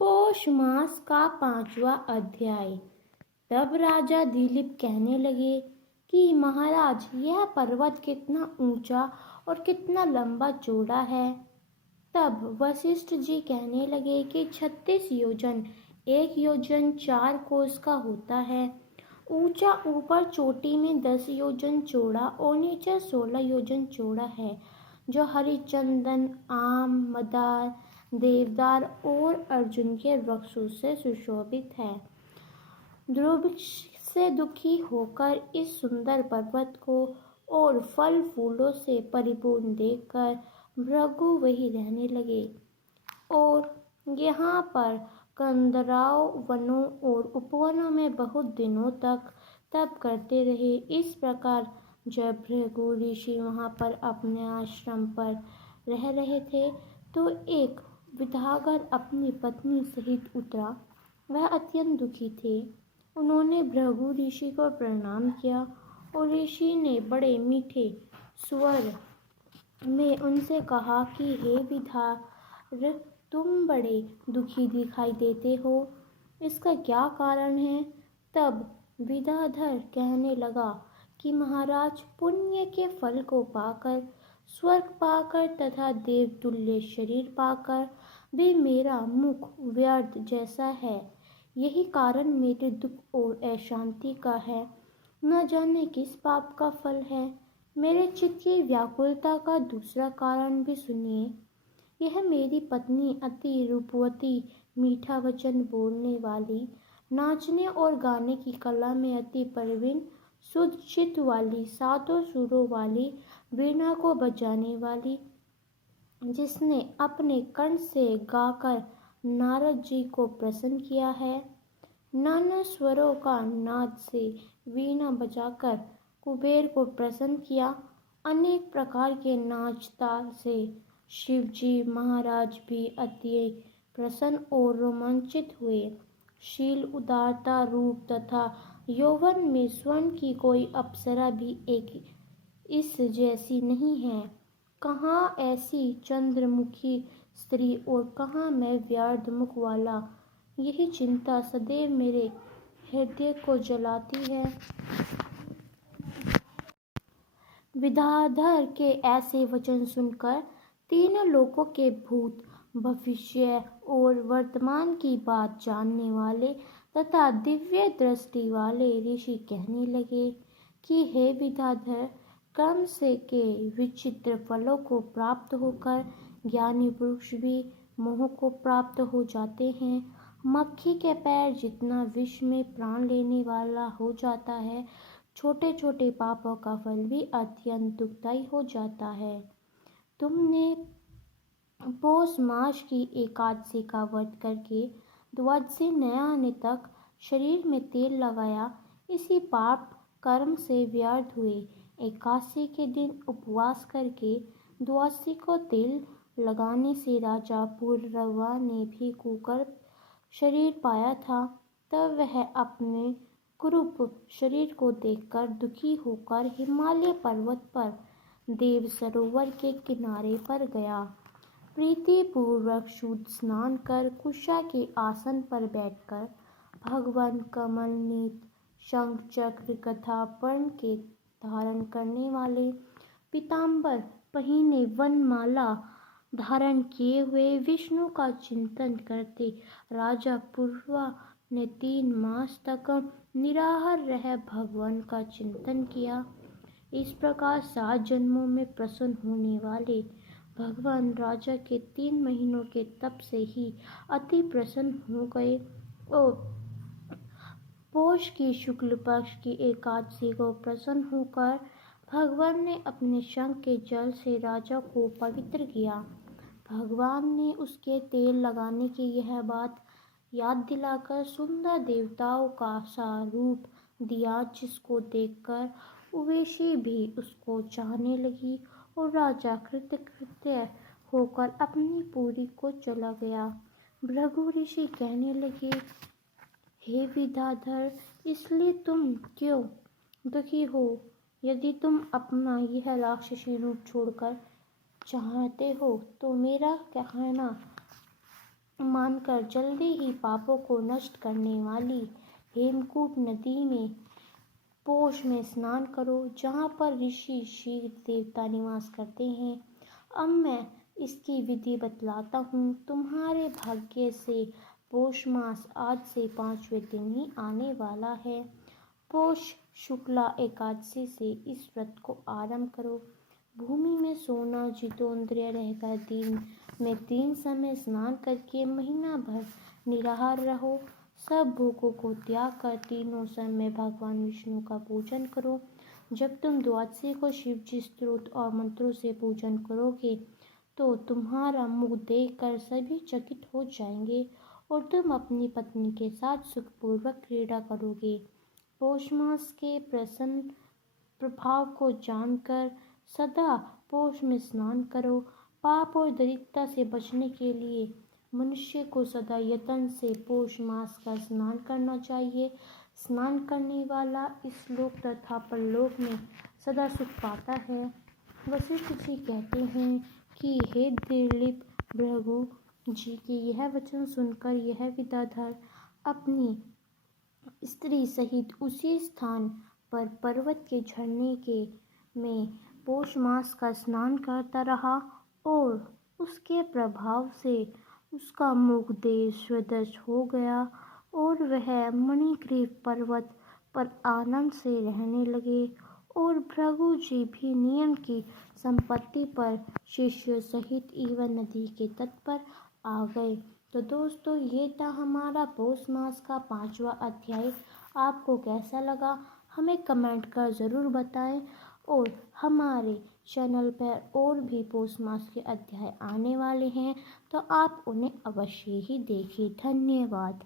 पौष मास का 5वां अध्याय। तब राजा दिलीप कहने लगे कि महाराज, यह पर्वत कितना ऊंचा और कितना लंबा चौड़ा है। तब वशिष्ठ जी कहने लगे कि 36 योजन, 1 योजन 4 कोस का होता है। ऊंचा ऊपर चोटी में 10 योजन चौड़ा और नीचे 16 योजन चौड़ा है, जो हरिचंदन, आम, मदार, देवदार और अर्जुन के वृक्षों से सुशोभित है। ध्रुव से दुखी होकर इस सुंदर पर्वत को और फल फूलों से परिपूर्ण देखकर भृगु वहीं रहने लगे और यहाँ पर कंदराव वनों और उपवनों में बहुत दिनों तक तप करते रहे। इस प्रकार जब भृगु ऋषि वहाँ पर अपने आश्रम पर रह रहे थे तो एक विदागर अपनी पत्नी सहित उतरा। वह अत्यंत दुखी थे। उन्होंने भृगु ऋषि को प्रणाम किया और ऋषि ने बड़े मीठे स्वर में उनसे कहा कि हे विदार, तुम बड़े दुखी दिखाई देते हो, इसका क्या कारण है। तब विदाधर कहने लगा कि महाराज, पुण्य के फल को पाकर, स्वर्ग पाकर तथा देवतुल्य शरीर पाकर भी मेरा मुख व्यर्थ जैसा है। यही कारण मेरे दुख और अशांति का है। न जाने किस पाप का फल है। मेरे चित्त की व्याकुलता का दूसरा कारण भी सुनिए। यह मेरी पत्नी अति रूपवती, मीठा वचन बोलने वाली, नाचने और गाने की कला में अति प्रवीण, शुद्ध चित्त वाली, 7 सुरों वाली, वीणा को बजाने वाली, जिसने अपने कंठ से गाकर नारद जी को प्रसन्न किया है। नाना स्वरों का नाद से वीणा बजाकर कुबेर को प्रसन्न किया। अनेक प्रकार के नाच ताल से शिव जी महाराज भी अति प्रसन्न और रोमांचित हुए। शील, उदारता, रूप तथा यौवन में स्वर्ण की कोई अप्सरा भी एक इस जैसी नहीं है। कहाँ ऐसी चंद्रमुखी स्त्री और कहाँ मैं व्यर्थ मुख वाला। यही चिंता सदैव मेरे हृदय को जलाती है। विदाधर के ऐसे वचन सुनकर तीनों लोकों के भूत, भविष्य और वर्तमान की बात जानने वाले तथा दिव्य दृष्टि वाले ऋषि कहने लगे कि हे विदाधर, कर्म से के विचित्र फलों को प्राप्त होकर ज्ञानी पुरुष भी मोह को प्राप्त हो जाते हैं। मक्खी के पैर जितना विष में प्राण लेने वाला हो जाता है, छोटे छोटे पापों का फल भी अत्यंत दुखदायी हो जाता है। तुमने पौष मास की एकादशी का व्रत करके द्वादशी नया आने तक शरीर में तेल लगाया, इसी पाप कर्म से व्यर्थ हुए। एकादशी के दिन उपवास करके द्वादशी को तेल लगाने से राजा पुररवा ने भी कुकर्म शरीर पाया था। तब वह अपने कुरूप शरीर को देखकर दुखी होकर हिमालय पर्वत पर देव सरोवर के किनारे पर गया। प्रीति पूर्वक शुद्ध स्नान कर कुशा के आसन पर बैठकर भगवान कमलनीत, शंख चक्र कथा पर्ण के धारण करने वाले, पीताम्बर पहिने, वनमाला धारण किए हुए विष्णु का चिंतन करते राजा पुरवा ने 3 मास तक निराहार रह भगवान का चिंतन किया। इस प्रकार 7 जन्मों में प्रसन्न होने वाले भगवान राजा के 3 महीनों के तप से ही अति प्रसन्न हो गए और पौष की शुक्ल पक्ष की एकादशी को प्रसन्न होकर भगवान ने अपने शंख के जल से राजा को पवित्र किया। भगवान ने उसके तेल लगाने की यह बात याद दिलाकर सुंदर देवताओं का सा रूप दिया, जिसको देखकर उर्वशी भी उसको चाहने लगी और राजा कृतकृत्य होकर अपनी पुरी को चला गया। भृगु ऋषि कहने लगे, हे विदाधर, इसलिए तुम क्यों दुखी हो। यदि तुम अपना यह राक्षसी रूप छोड़कर चाहते हो तो मेरा कहना मानकर जल्दी ही पापों को नष्ट करने वाली हेमकूट नदी में पोष में स्नान करो, जहाँ पर ऋषि शीघ्र देवता निवास करते हैं। अब मैं इसकी विधि बतलाता हूँ। तुम्हारे भाग्य से पौष मास आज से 5वें दिन ही आने वाला है। पौष शुक्ला एकादशी से इस व्रत को आरंभ करो। भूमि में सोना जितोंद्रिय रहकर दिन में 3 समय स्नान करके महीना भर निराहार रहो। सब भोगों को त्याग कर तीनों समय भगवान विष्णु का पूजन करो। जब तुम द्वादशी को शिवजी स्तोत्र और मंत्रों से पूजन करोगे तो तुम्हारा मुख देखकर सभी चकित हो जाएंगे और तुम अपनी पत्नी के साथ सुखपूर्वक क्रीड़ा करोगे। पौष मास के प्रसन्न प्रभाव को जानकर सदा पौष में स्नान करो। पाप और दरिद्रता से बचने के लिए मनुष्य को सदा यत्न से पौष मास का स्नान करना चाहिए। स्नान करने वाला इस लोक तथा परलोक में सदा सुख पाता है। वशिष्ठ जी कहते हैं कि हे दिलीप भृगु जी के यह वचन सुनकर यह विद्याधर अपनी स्त्री सहित उसी स्थान पर पर्वत के झरने के में पौष मास का स्नान करता रहा और उसके प्रभाव से उसका मुख देश स्वदश हो गया और वह मणिग्रीव पर्वत पर आनंद से रहने लगे। और भृगु जी भी नियम की संपत्ति पर शिष्य सहित इवन नदी के तट पर आ गए। तो दोस्तों, ये था हमारा पौष मास का 5वां अध्याय। आपको कैसा लगा हमें कमेंट कर ज़रूर बताएं और हमारे चैनल पर और भी पौष मास के अध्याय आने वाले हैं तो आप उन्हें अवश्य ही देखें। धन्यवाद।